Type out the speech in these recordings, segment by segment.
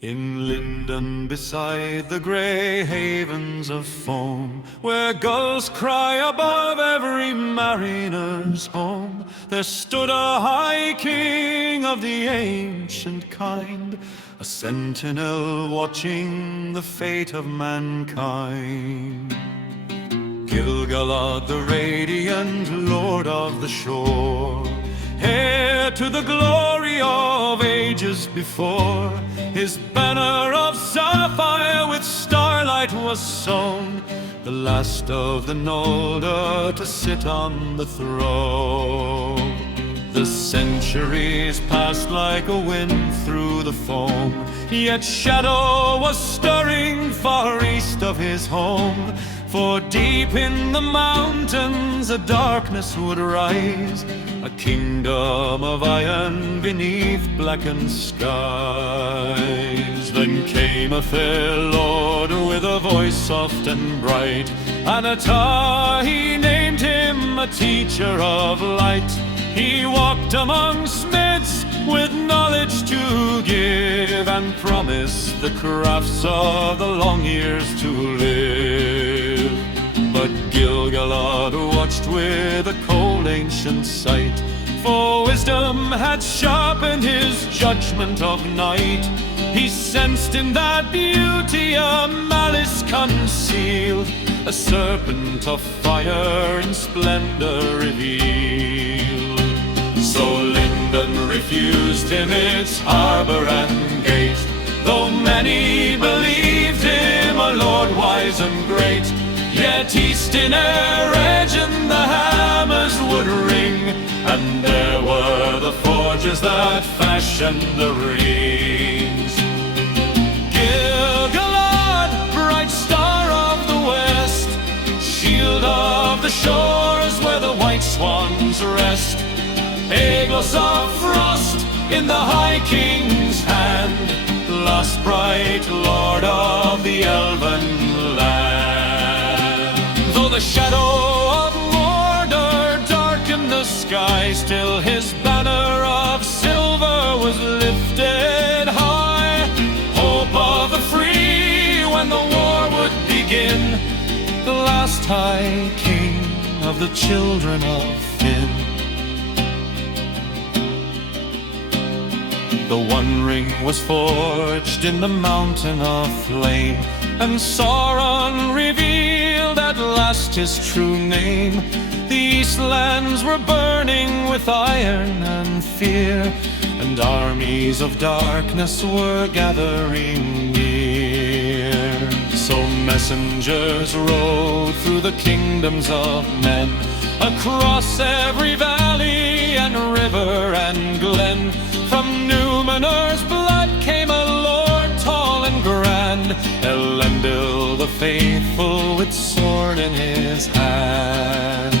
In Lindon, beside the grey havens of foam, where gulls cry above every mariner's home, there stood a high king of the ancient kind, a sentinel watching the fate of mankind. Gil-galad, the radiant lord of the shore, heir to the glory of ages before, his banner of sapphire with starlight was sown, the last of the Noldor to sit on the throne. The centuries passed like a wind through the foam, yet shadow was stirring far east of his home. For deep in the mountains a darkness would rise, a kingdom of iron beneath blackened skies. Then came a fair lord with a voice soft and bright, and he named him a teacher of light. He walked among smiths with knowledge to give, and promised the crafts of the long years to live. But Gil-galad watched with a cold ancient sight, for wisdom had sharpened his judgment of night. He sensed in that beauty a malice concealed, a serpent of fire in splendor revealed. So Lindon refused him its harbor and gate, though many believed him a lord wise and great. Yet east in Eregion the hammers would ring, and there were the forges that fashioned the rings. Gil-galad, bright star of the west, shield of the shores where the white swans rest, Aeglos of frost in the High King's hand, last bright lord of the elven land. Though the shadow of Mordor darkened the sky, still his banner of silver was lifted high. Hope of the free when the war would begin, the last high king of the children of Finn. The One Ring was forged in the mountain of flame, and Sauron revealed at last his true name. The Eastlands were burning with iron and fear, and armies of darkness were gathering near. So messengers rode through the kingdoms of men, across every valley and river and glen. From Numenor's blood came a lord tall and grand, Elendil the faithful with sword in his hand.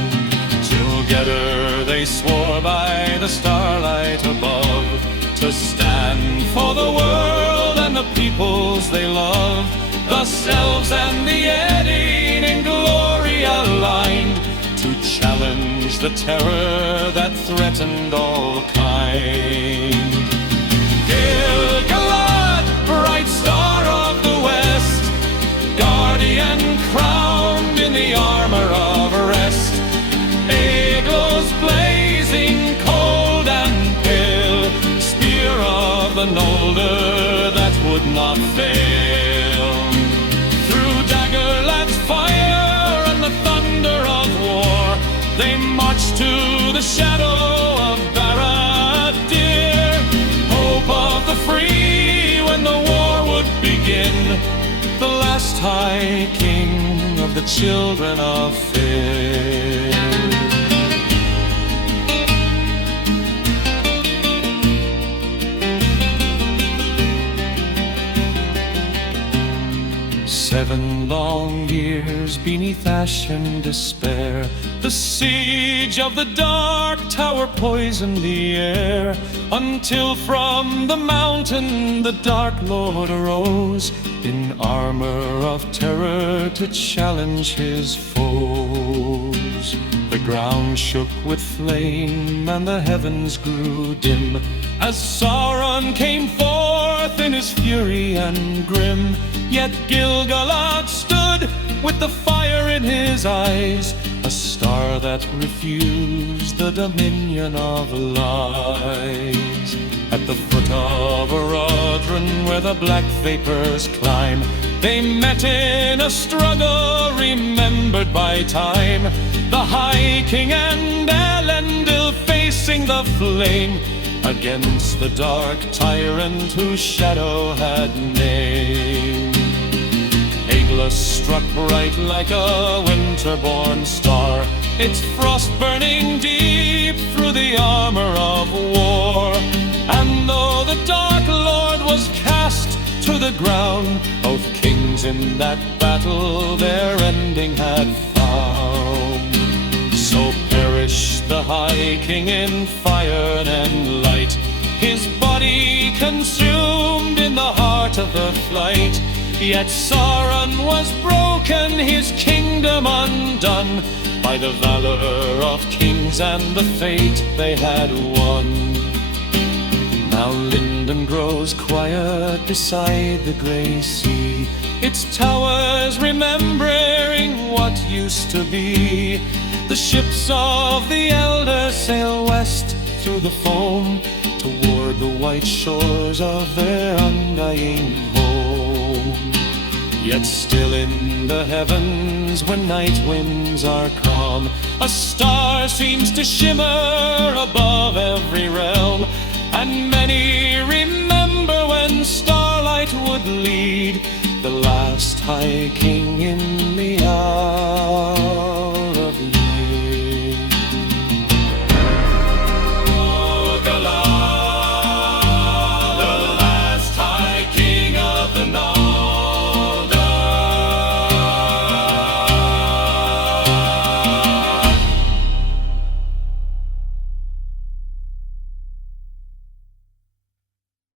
Together they swore by the starlight above, to stand for the world and the peoples they love. Thus Elves and the Edding in glory aligned, to challenge the terror that threatened all kind. Gil-galad, bright star of the west, guardian crowned in the armor of rest, Aeglos blazing cold and pale, spear of the Noldor that would not fail. Through Daggerland's fire and the thunder of war, they marched to the shadow of Barad-dûr. Hope of the free when the war would begin, the last high king of the children of Finn. 7 long years beneath ash and despair, the siege of the dark tower poisoned the air, until from the mountain the dark lord arose, in armor of terror to challenge his foes. The ground shook with flame and the heavens grew dim, as Sauron came forth in his fury fury and grim. Yet Gil-galad stood with the fire in his eyes, a star that refused the dominion of lies. At the foot of Arodran, where the black vapors climb, they met in a struggle remembered by time. The High King and Elendil facing the flame, against the dark tyrant whose shadow had name. Aeglas struck bright like a winter-born star, its frost burning deep through the armor of war. And though the Dark Lord was cast to the ground, both kings in that battle their ending had found. So perished the High King in fire and light, his body consumed in the heart of the flight. Yet Sauron was broken, his kingdom undone, by the valor of kings and the fate they had won. Now Lindon grows quiet beside the grey sea, its towers remembering what used to be. The ships of the elders sail west through the foam, toward the white shores of their undying home. Yet still in the heavens, when night winds are calm, a star seems to shimmer above every realm. And many remember when starlight would lead the last High King in the eye.